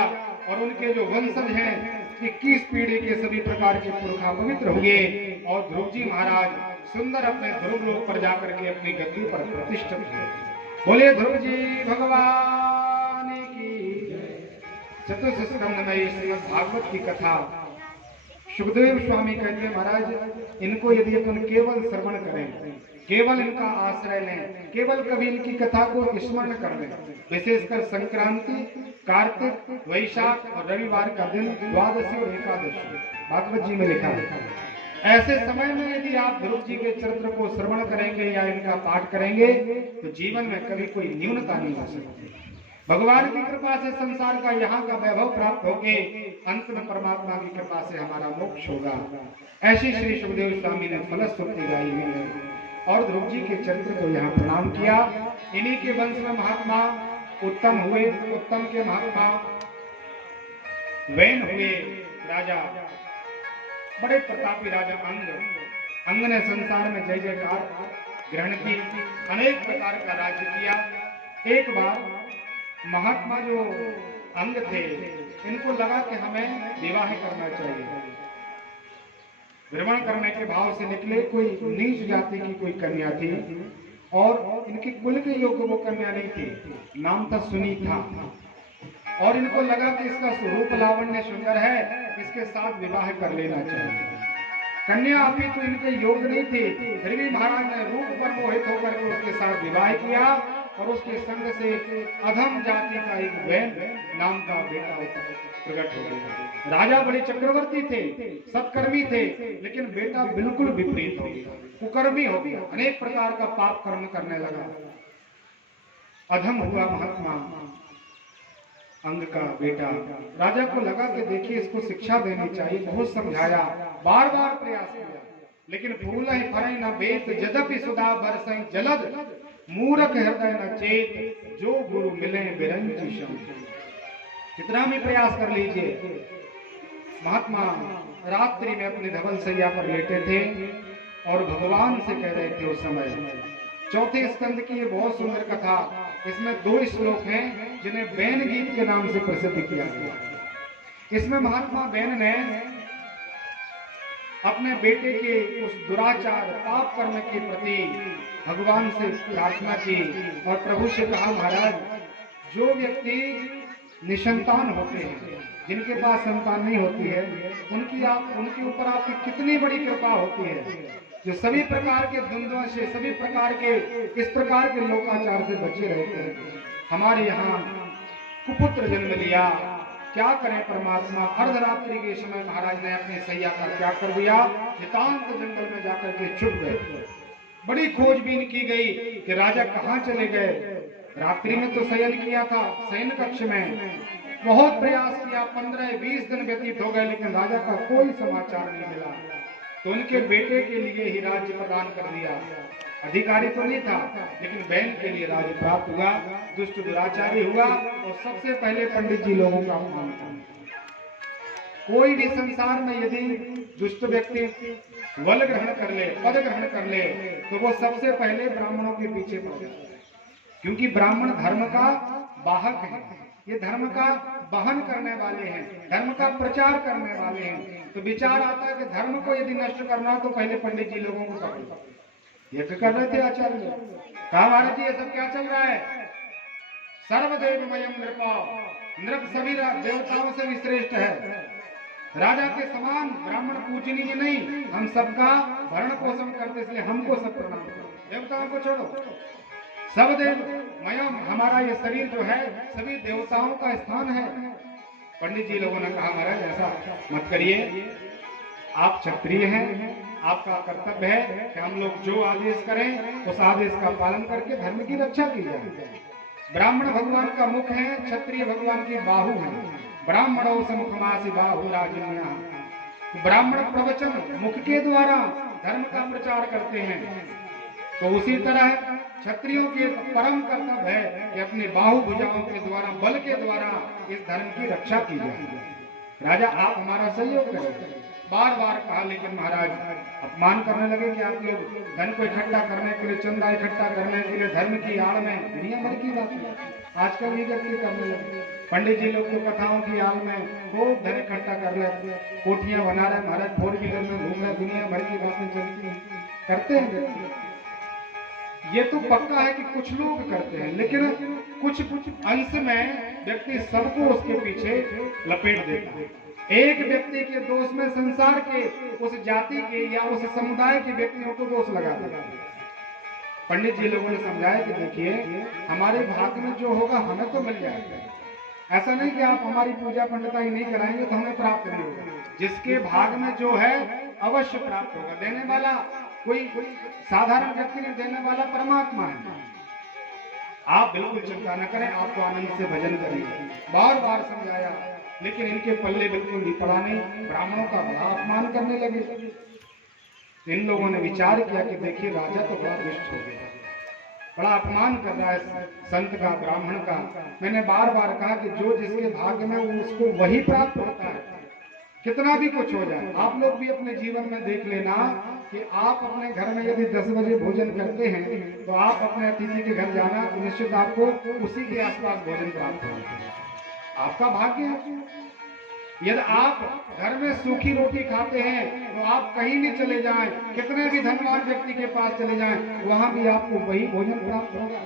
और उनके जो वंशज हैं 21 पीढ़ी के सभी प्रकार के पुरखा पवित्र हुए और ध्रुव जी महाराज सुंदर अपने ध्रुव लोक पर जाकर के अपनी गद्दी पर प्रतिष्ठित हुए। बोले ध्रुव जी भगवान की। चतुर्थ स्कंद में श्रीमद् भागवत की कथा सुखदेव स्वामी कहते महाराज इनको यदि अपन केवल श्रवण करें, केवल इनका आश्रय लें, केवल कभी इनकी कथा को स्मरण कर लें, विशेषकर संक्रांति, कार्तिक, वैशाख और रविवार का दिन, द्वादशी और एकादशी भागवत जी में लिखा है। ऐसे समय में यदि आप ध्रुव जी के चरित्र को श्रवण करेंगे या इनका पाठ करेंगे तो जीवन में कभी कोई न्यूनता नहीं हो सकती। भगवान की कृपा से संसार का यहाँ का वैभव प्राप्त होके अंत में परमात्मा की कृपा से हमारा मोक्ष होगा। ऐसी श्री सुखदेव स्वामी ने फलश्रुति गाई हुई है और ध्रुव जी के चरित्र को यहाँ प्रणाम किया। इन्हीं के वंश में महात्मा उत्तम हुए, उत्तम के महात्मा वैन हुए राजा, बड़े प्रतापी राजा अंग ने संसार में जय जयकार ग्रहण की, अनेक प्रकार का राज्य किया। एक बार महात्मा जो अंग थे इनको लगा कि हमें विवाह करना चाहिए। भ्रमण करने के भाव से निकले, कोई नीच जाति की कोई कन्या थी और इनके कुल के योग्य वो कन्या नहीं थी, नाम था सुनीता। और इनको लगा कि इसका रूप लावण्य सुंदर है, इसके साथ विवाह कर लेना चाहिए। कन्या अभी तो इनके योग्य नहीं थी, फिर भी महाराज ने रूप पर मोहित होकर के उसके साथ विवाह किया और उसके संग से अधम जाति का एक वैन नाम का बेटा प्रकट हो गया। राजा बड़े चक्रवर्ती थे, सत्कर्मी थे, लेकिन बेटा बिल्कुल विपरीत हो गया, कुकर्मी हो गया, अनेक प्रकार का पाप कर्म करने लगा। अधम हुआ महात्मा अंग का बेटा। राजा को लगा कि देखिए इसको शिक्षा देनी चाहिए, बहुत समझाया, बार बार प्रयास किया, लेकिन फूल फरई न बेत जदपि सुधा बरसई जलद मूरख हृदय न चेत जो गुरु मिले बिरंची शम। कितना भी प्रयास कर लीजिए। महात्मा रात्रि में अपने धवल सैया पर लेटे थे और भगवान से कह रहे थे उस समय। चौथे स्कंद की ये बहुत सुंदर कथा, इसमें 2 श्लोक हैं जिन्हें बैन गीत के नाम से प्रसिद्ध किया गया। इसमें महात्मा बैन ने अपने बेटे के उस दुराचार पाप कर्म के प्रति भगवान से प्रार्थना की और प्रभु से कहा, महाराज जो व्यक्ति निसंतान होते हैं, जिनके पास संतान नहीं होती है, उनके ऊपर आपकी कितनी बड़ी कृपा होती है, जो सभी प्रकार के द्वंद्वों से, सभी प्रकार के इस प्रकार के लोकाचार से बचे रहते हैं। हमारे यहाँ कुपुत्र जन्म लिया, क्या करें परमात्मा। अर्धरात्रि के समय महाराज ने अपने सैया का त्याग कर दिया, नितांत जंगल में जाकर के छुप गए। बड़ी खोजबीन की गई कि राजा कहाँ चले गए। रात्रि में तो शयन किया था शयन कक्ष में, बहुत प्रयास किया, 15-20 दिन व्यतीत हो गए, लेकिन राजा का कोई समाचार नहीं मिला। तो उनके बेटे के लिए ही राज्य प्रदान कर दिया। अधिकारी तो नहीं था, लेकिन बहन के लिए राज्य प्राप्त हुआ। दुष्ट दुराचारी हुआ और सबसे पहले पंडित जी लोगों का अपमान किया। कोई भी संसार में यदि दुष्ट व्यक्ति वल ग्रहण कर ले, पद ग्रहण कर ले, तो वो सबसे पहले ब्राह्मणों के पीछे पड़ जाता है, क्योंकि ब्राह्मण धर्म का वाहक है, ये धर्म का वहन करने वाले हैं, धर्म का प्रचार करने वाले हैं। तो विचार आता है कि धर्म को यदि नष्ट करना हो तो पहले पंडित जी लोगों को पकड़ो। ये तो कर रहे थे आचार्य। कहा महाराज जी ये सब क्या चल रहा है। सर्वदेवमयम नृपा, नृप सभी देवताओं से भी श्रेष्ठ है, राजा के समान ब्राह्मण पूजनीय नहीं, हम सबका भरण पोषण करते, इसलिए हमको सब प्रणाम करो, देवताओं को छोड़ो। सब देवमयम, हमारा ये शरीर जो है सभी देवताओं का स्थान है। पंडित जी लोगों ने कहा महाराज ऐसा मत करिए, आप क्षत्रिय हैं, आपका कर्तव्य है कि हम लोग जो आदेश करें उस आदेश का पालन करके धर्म की रक्षा की जाए। ब्राह्मण भगवान का मुख है, क्षत्रिय भगवान की बाहु है। ब्राह्मणों से मुखमासी बाहु राजन्या, ब्राह्मण प्रवचन मुख के द्वारा धर्म का प्रचार करते हैं। तो उसी तरह क्षत्रियों की एक परम कर्तव्य है कि अपने बाहु भुजाओं के द्वारा, बल के द्वारा इस धर्म की रक्षा की जाए। राजा आप हमारा सहयोग करें, बार बार कहा, लेकिन महाराज अपमान करने लगे कि आप लोग धन को इकट्ठा करने के लिए, चंदा इकट्ठा करने के लिए धर्म की आड़ में, दुनिया भर की बात है आजकल ये व्यक्ति करने लगे। पंडित जी लोग को कथाओं की आड़ में खूब धन इकट्ठा कर रहे, कोठियां बना रहे, महाराज 4 व्हीलर में घूम रहे, दुनिया भर की बातें चलती करते हैं। ये तो पक्का है कि कुछ लोग करते हैं, लेकिन कुछ अंश में व्यक्ति सबको उसके पीछे लपेट देता है। एक व्यक्ति के दोष में संसार के, उस जाति के या उस समुदाय के व्यक्तियों को दोष लगा देता है। पंडित जी लोगों ने समझाया कि देखिए, हमारे भाग्य में जो होगा हमें तो मिल जाएगा। ऐसा नहीं कि आप हमारी पूजा पंडिताई नहीं कराएंगे तो हमें प्राप्त नहीं होगा। जिसके भाग में जो है अवश्य प्राप्त होगा। देने वाला कोई साधारण व्यक्ति नहीं, देने वाला परमात्मा है। आप बिल्कुल चिंता न करें, आपको आनंद से भजन करेंगे। बार बार समझाया, लेकिन इनके पल्ले बिल्कुल नहीं पड़ा। नहीं, ब्राह्मणों का बड़ा अपमान करने लगे। इन लोगों ने विचार किया कि देखिए, राजा तो बड़ा दुष्ट हो गया, बड़ा अपमान कर रहा है संत का, ब्राह्मण का। मैंने बार बार कहा कि जो जिसके भाग्य में उसको वही प्राप्त होता है, कितना भी कुछ हो जाए। आप लोग भी अपने जीवन में देख लेना कि आप अपने घर में यदि 10 बजे भोजन करते हैं तो आप अपने अतिथि के घर जाना, तो निश्चित आपको उसी के आसपास भोजन प्राप्त होगा। आपका भाग्य है। यदि आप घर में सूखी रोटी खाते हैं तो आप कहीं भी चले जाएं, कितने भी धनवान व्यक्ति के पास चले जाएं, वहां भी आपको वही भोजन प्राप्त होगा।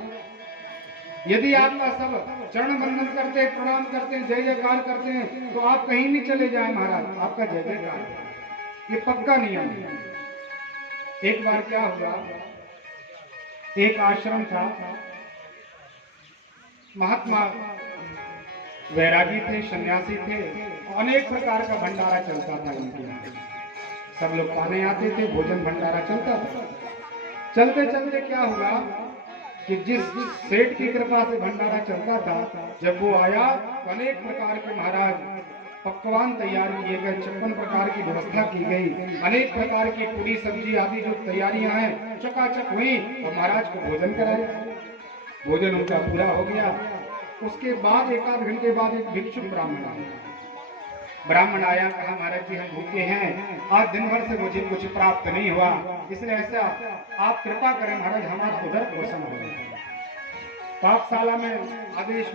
यदि आपका सब चरण बंदन करते हैं, प्रणाम करते हैं, जय जयकार करते हैं, तो आप कहीं भी चले जाएं महाराज, आपका जय जयकार। ये पक्का नियम है। एक बार क्या हुआ, एक आश्रम था, महात्मा वैरागी थे, सन्यासी थे, अनेक प्रकार का भंडारा चलता था इनके यहाँ। सब लोग पाने आते थे, भोजन भंडारा चलता था। चलते चलते क्या हुआ कि जिस सेठ की कृपा से भंडारा चलता था, जब वो आया तो अनेक प्रकार के महाराज पकवान तैयार किए गए, 56 प्रकार की व्यवस्था की गई, अनेक प्रकार की पूरी सब्जी आदि जो तैयारियां हैं चकाचक हुई, तो महाराज को भोजन कराया। भोजन उनका पूरा हो गया। उसके बाद 1 आध घंटे बाद एक भिक्षुक ब्राह्मण आया, कहा महाराज जी हम भूखे हैं, आज दिन भर से मुझे कुछ प्राप्त नहीं हुआ, इसलिए ऐसा आप कृपा करें महाराज, हमारा उधर पोषण हो जाए। पाकशाला में आदेश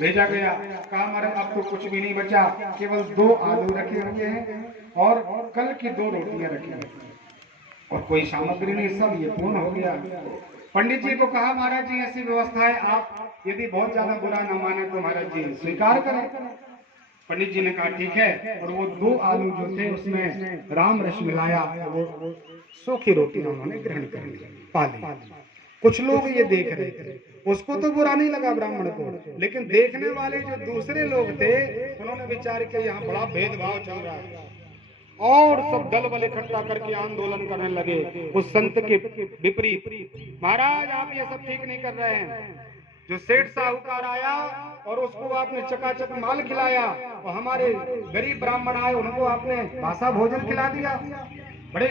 भेजा गया, कहा महाराज अब तो कुछ भी नहीं बचा, केवल 2 आलू रखे हुए हैं और कल की 2 रोटियां रखी हैं और कोई सामग्री नहीं, सब ये पूर्ण हो गया। पंडित जी को कहा महाराज जी ऐसी व्यवस्था है, आप यदि बहुत ज्यादा बुरा न माने तो महाराज जी स्वीकार करें। पंडित जी ने कहा ठीक है, और वो 2 आलू जो थे उसमें राम रस मिलाया, वो सूखी रोटी उन्होंने ग्रहण कर ली, पा ली। कुछ लोग ये देख रहे थे, उसको तो बुरा नहीं लगा ब्राह्मण को, लेकिन देखने वाले जो दूसरे लोग थे उन्होंने विचार किया यहाँ बड़ा भेदभाव चल रहा है, और सब दल बल इकट्ठा करके आंदोलन करने लगे उस संत के विपरीत। महाराज आप ये सब ठीक नहीं कर रहे हैं। जो सेठ साहूकार आया और उसको आपने चकाचक माल खिलाया, और हमारे गरीब ब्राह्मण आए उनको आपने भाषा भोजन खिला दिया। बड़े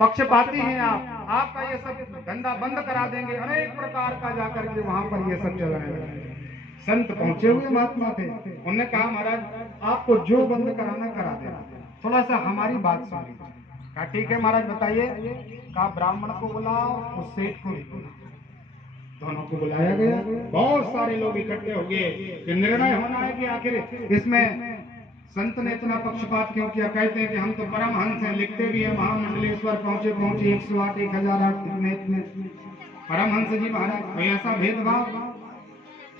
पक्षपाती हैं आप, आपका ये सब धंधा बंद करा देंगे। अनेक प्रकार का जाकर के वहां पर ये सब चल रहा है। संत पहुंचे हुए महात्मा थे, उन्होंने कहा महाराज आपको जो बंद कराना करा देना, थोड़ा सा हमारी बात सुन लीजिए। कहा ठीक है महाराज बताइए। कहा ब्राह्मण को बुलाओ, उस सेठ को भी बुलाओ। दोनों को बुलाया गया, बहुत सारे लोग इकट्ठे हो गए। निर्णय होना है कि आखिर इसमें संत ने इतना पक्षपात क्यों किया। कहते हैं कि हम तो परमहंस हैं, लिखते भी है महामंडलेश्वर पहुंचे 108 1008 इतने परमहंस जी महाराज, कोई ऐसा भेदभाव।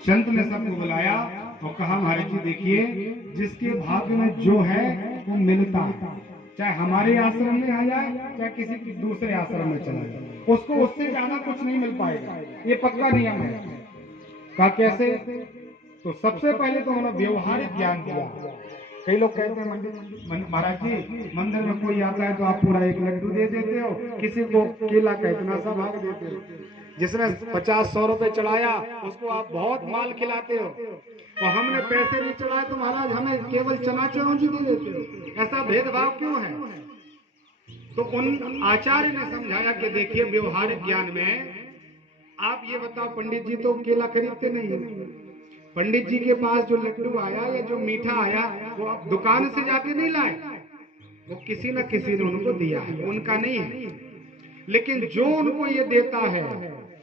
संत ने सबको बुलाया और कहा महाराज जी देखिए, जिसके भाग्य में जो है वो मिलता है, चाहे हमारे आश्रम में आ जाए चाहे किसी दूसरे आश्रम में चला जाए, उसको उससे ज्यादा कुछ नहीं मिल पाएगा, ये पक्का नियम है। कहा कैसे? तो सबसे पहले तो उन्होंने व्यवहारिक ज्ञान दिया। कई लोग कहते हैं महाराज जी मंदिर में कोई आता है तो आप पूरा 1 लड्डू दे देते हो, किसी को केला का इतना सा भाग देते हो, जिसने 50-100 रुपए चढ़ाया उसको आप बहुत माल खिलाते हो, और हमने पैसे नहीं चढ़ाए तो महाराज हमें केवल चना चौंजी दे देते हो। ऐसा भेदभाव क्यों है? तो उन आचार्य ने समझाया कि देखिए व्यवहारिक ज्ञान में आप ये बताओ, पंडित जी तो केला खरीदते नहीं है। पंडित जी के पास जो लड्डू आया या जो मीठा आया वो आप दुकान से जाके नहीं लाए, वो किसी न किसी ने उनको दिया है, उनका नहीं है। लेकिन जो उनको ये देता है,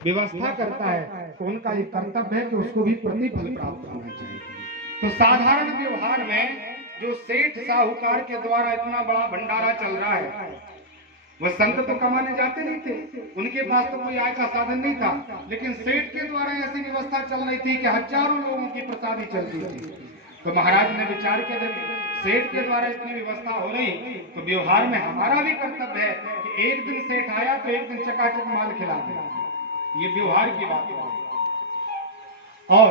व्यवस्था करता है, तो उनका ये कर्तव्य है कि उसको भी प्रतिफल प्राप्त होना चाहिए। तो साधारण व्यवहार में जो सेठ साहूकार के द्वारा इतना बड़ा भंडारा चल रहा है, वो संत तो कमाने जाते नहीं थे, उनके पास तो कोई आय का साधन नहीं था, लेकिन सेठ के द्वारा ऐसी व्यवस्था चल रही थी कि हजारों लोगों की प्रसादी चलती थी। तो महाराज ने विचार किया, जब सेठ के द्वारा इतनी व्यवस्था हो रही तो व्यवहार में हमारा भी कर्तव्य है कि एक दिन सेठ आया तो एक दिन चकाचक माल खिला दे। ये व्यवहार की बात है। और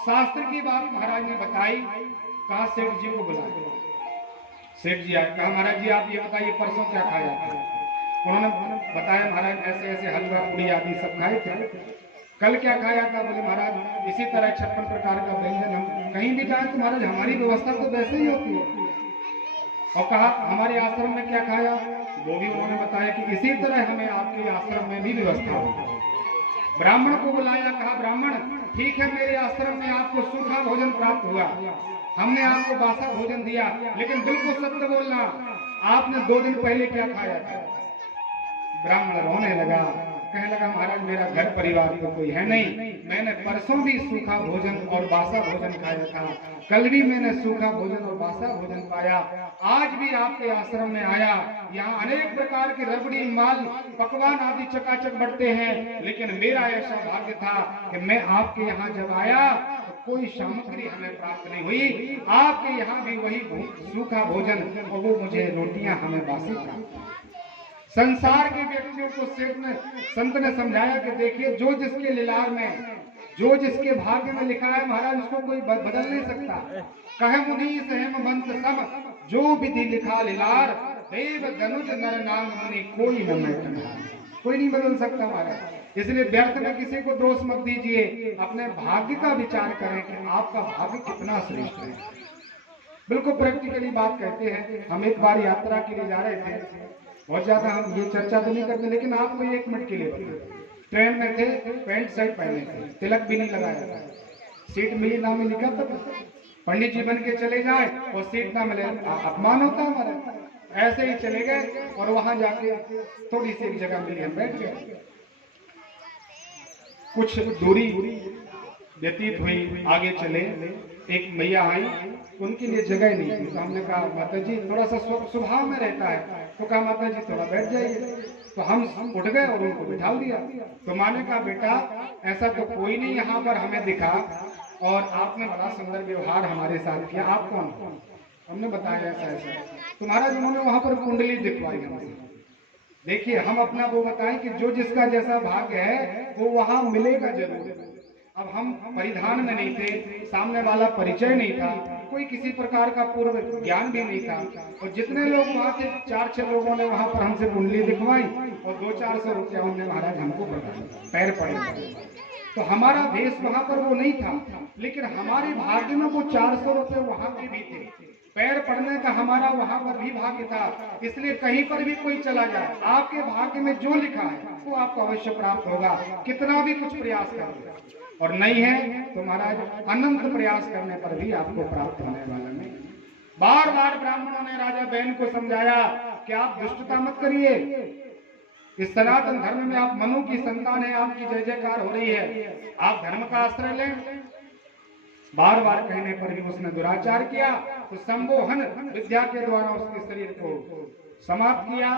शास्त्र की बात महाराज ने बताई, कहा सेठ जी को बुलाया। सेठ जी आए, कहा महाराज जी आप ये बताइए परसों क्या खाया था? उन्होंने बताया महाराज ऐसे ऐसे हलवा पूड़ी आदि सब खाए थे। कल क्या खाया था? बोले महाराज इसी तरह 56 प्रकार का व्यंजन। हम कहीं भी जाए तो महाराज हमारी व्यवस्था तो वैसे ही होती है। और कहा हमारे आश्रम में क्या खाया? वो भी उन्होंने बताया कि इसी तरह हमें आपके आश्रम में भी व्यवस्था होगी। ब्राह्मण को बुलाया, कहा ब्राह्मण ठीक है, मेरे आश्रम में आपको सूखा भोजन प्राप्त हुआ, हमने आपको बासा भोजन दिया, लेकिन बिल्कुल सत्य बोलना, आपने 2 दिन पहले क्या खाया था? ब्राह्मण रोने लगा, कहने लगा महाराज मेरा घर परिवार तो कोई है नहीं, मैंने परसों भी सूखा भोजन और बासा भोजन खाया था, कल भी मैंने सूखा भोजन और बासा भोजन पाया, आज भी आपके आश्रम में आया, यहाँ अनेक प्रकार के रबड़ी माल पकवान आदि चकाचक बढ़ते हैं, लेकिन मेरा ऐसा भाग्य था कि मैं आपके यहाँ जब आया तो कोई सामग्री हमें प्राप्त नहीं हुई, आपके यहाँ भी वही सूखा भोजन और वो मुझे रोटियां हमें बासी प्राप्त। संसार के व्यक्तियों को संत ने समझाया कि देखिए जो जिसके लीलार में, जो जिसके भाग्य में लिखा है महाराज उसको कोई बदल नहीं सकता। कहे मुनि सहम मंत्र सब, जो विधि लिखा लीलार, देव धनुज नर नाग मुनि कोई न मिटे, कोई नहीं बदल सकता महाराज। इसलिए व्यर्थ में किसी को दोष मत दीजिए, अपने भाग्य का विचार करें कि आपका भाग्य कितना श्रेष्ठ है। बिल्कुल प्रैक्टिकली बात कहते हैं। हम एक बार यात्रा के लिए जा रहे थे, बहुत ज्यादा हम ये चर्चा तो नहीं करते, लेकिन आपको 1 मिनट के लिए बताएं। ट्रेन में थे, पैंट शर्ट पहने थे, तिलक भी नहीं लगाया था, सीट मिली ना मिली क्या पता, पंडित जी बन के चले जाए और सीट ना मिले, अपमान होता है हमारा। ऐसे ही चले गए और वहां जाके थोड़ी सी एक जगह मिली, हम बैठ गए। कुछ दूरी व्यतीत हुई, आगे चले, एक मैया आई, उनके लिए जगह नहीं थी, तो हमने कहा माता जी थोड़ा सा स्वभाव में रहता है, तो कहा माता जी थोड़ा बैठ जाइए, तो हम उठ गए और उनको बिठा दिया। तो माने कहा बेटा ऐसा तो कोई नहीं यहाँ पर हमें दिखा और आपने बड़ा सुंदर व्यवहार हमारे साथ किया, आप कौन? हमने बताया ऐसा ऐसा। तो महाराज उन्होंने वहां पर कुंडली दिखवाई हमसे। देखिए हम अपना वो बताएं कि जो जिसका जैसा भाग्य है वो वहां मिलेगा जरूर। अब हम परिधान में नहीं थे, सामने वाला परिचय नहीं था, कोई किसी प्रकार का पूर्व ज्ञान भी नहीं था, और जितने लोग वहां थे 4-6 लोगों ने वहां पर हमसे कुंडली दिखवाई और 200-400 रुपया उन्होंने महाराज हमको प्रदान, पैर पड़े। तो हमारा भेष वहां पर वो नहीं था, लेकिन हमारे भाग्य में वो 400 रुपये वहां के भी थे, पैर पड़ने का हमारा वहां पर भी भाग्य था। इसलिए कहीं पर भी कोई चला जाए, आपके भाग्य में जो लिखा है वो आपको अवश्य प्राप्त होगा, कितना भी कुछ प्रयास करें, और नहीं है तो महाराज अनंत प्रयास करने पर भी आपको प्राप्त होने वाला नहीं। बार बार ब्राह्मणों ने राजा बहन को समझाया कि आप दुष्टता मत करिए, इस सनातन धर्म में आप मनु की संतान है, आपकी जय जयकार हो रही है, आप धर्म का आश्रय लें। बार बार कहने पर भी उसने दुराचार किया, तो संबोहन विद्या के द्वारा उसके शरीर को समाप्त किया,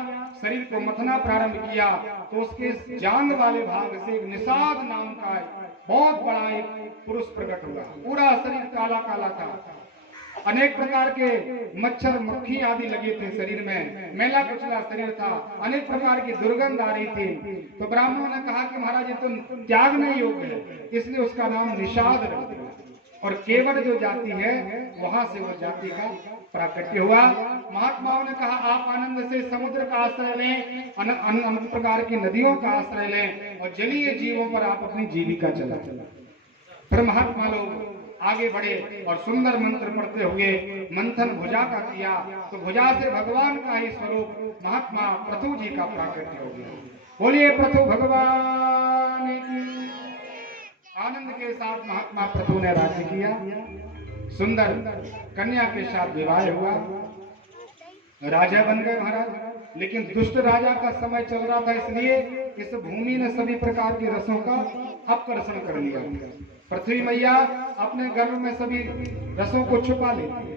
शरीर को मथना प्रारंभ किया, तो उसके जांग वाले भाग से एक निषाद नाम का बहुत बड़ा एक पुरुष प्रकट हुआ। पूरा शरीर काला काला था, अनेक प्रकार के मच्छर मक्खी आदि लगे थे शरीर में, मैला कुचला शरीर था, अनेक प्रकार की दुर्गंध आ रही थी। तो ब्राह्मणों ने कहा कि महाराज ये तो त्यागने योग्य है, इसलिए उसका नाम निषाद रख दिया, और केवल जो जाति है वहां से वो जाति का प्राकट्य हुआ। महात्माओं ने कहा आप आनंद से समुद्र का आश्रय लें, अनंत प्रकार की नदियों का आश्रय लें, और जलीय जीवों पर आप अपनी जीविका चला। फिर महात्मा लोग आगे बढ़े और सुंदर मंत्र पढ़ते हुए मंथन भुजा का किया तो भुजा से भगवान का ही स्वरूप महात्मा पृथु जी का प्राकट्य हो गया। बोलिए पृथु भगवान की। आनंद के साथ महात्मा पृथु ने राज्य किया, सुंदर कन्या के साथ विवाह हुआ, राजा बन गए महाराज। लेकिन दुष्ट राजा का समय चल रहा था, इसलिए इस भूमि ने सभी प्रकार के रसों का अपकर्षण कर लिया। पृथ्वी मैया अपने गर्भ में सभी रसों को छुपा लेती है।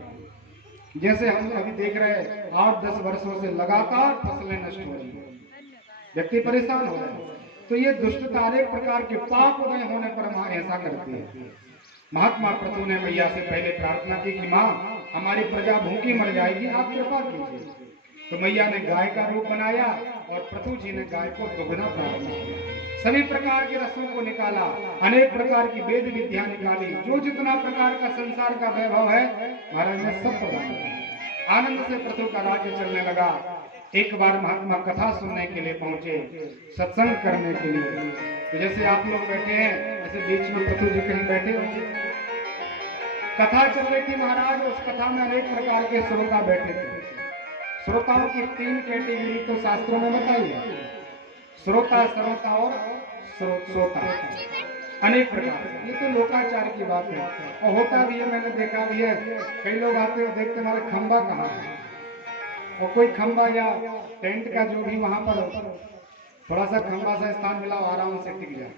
जैसे हम अभी देख रहे हैं 8-10 वर्षों से लगातार फसलें नष्ट हो रही है, व्यक्ति परेशान हो रहे हैं। तो ये दुष्टता अनेक प्रकार के पाप उदय होने पर मां ऐसा करती है। महात्मा पृथु ने मैया से पहले प्रार्थना की कि मां हमारी प्रजा भूखी मर जाएगी, आप कृपा कीजिए। तो मैया ने गाय का रूप बनाया और पृथु जी ने गाय को दुगना प्रार्थना किया, सभी प्रकार के रसों को निकाला, अनेक प्रकार की वेद विद्या निकाली, जो जितना प्रकार का संसार का वैभव है महाराज ने सब प्रदान किया। आनंद से पृथु का राज्य चलने लगा। एक बार महात्मा कथा सुनने के लिए पहुंचे, सत्संग करने के लिए। तो जैसे आप लोग बैठे हैं, ऐसे बीच में पृथु जी कहीं बैठे होंगे, कथा चल रही थी महाराज। उस कथा में अनेक प्रकार के श्रोता बैठे थे। श्रोताओं की 3 कैटेगरी तो शास्त्रों में बताई है, श्रोता, श्रोता और श्रोता, अनेक प्रकार। ये तो लोकाचार की बात है और होता भी है, मैंने देखा भी है। कई लोग आते हैं, देखते हमारे खंबा कहाँ है, और कोई खंबा या टेंट का जो भी वहां पर थोड़ा सा खंबा सा स्थान मिला, आराम से टिक जाए।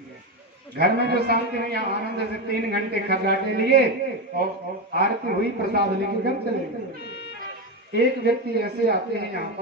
घर में जो शांति नहीं, आनंद से 3 घंटे खर्राटे लिए और आरती हुई, प्रसाद लेके घर चले गए। एक व्यक्ति ऐसे आते हैं यहाँ पर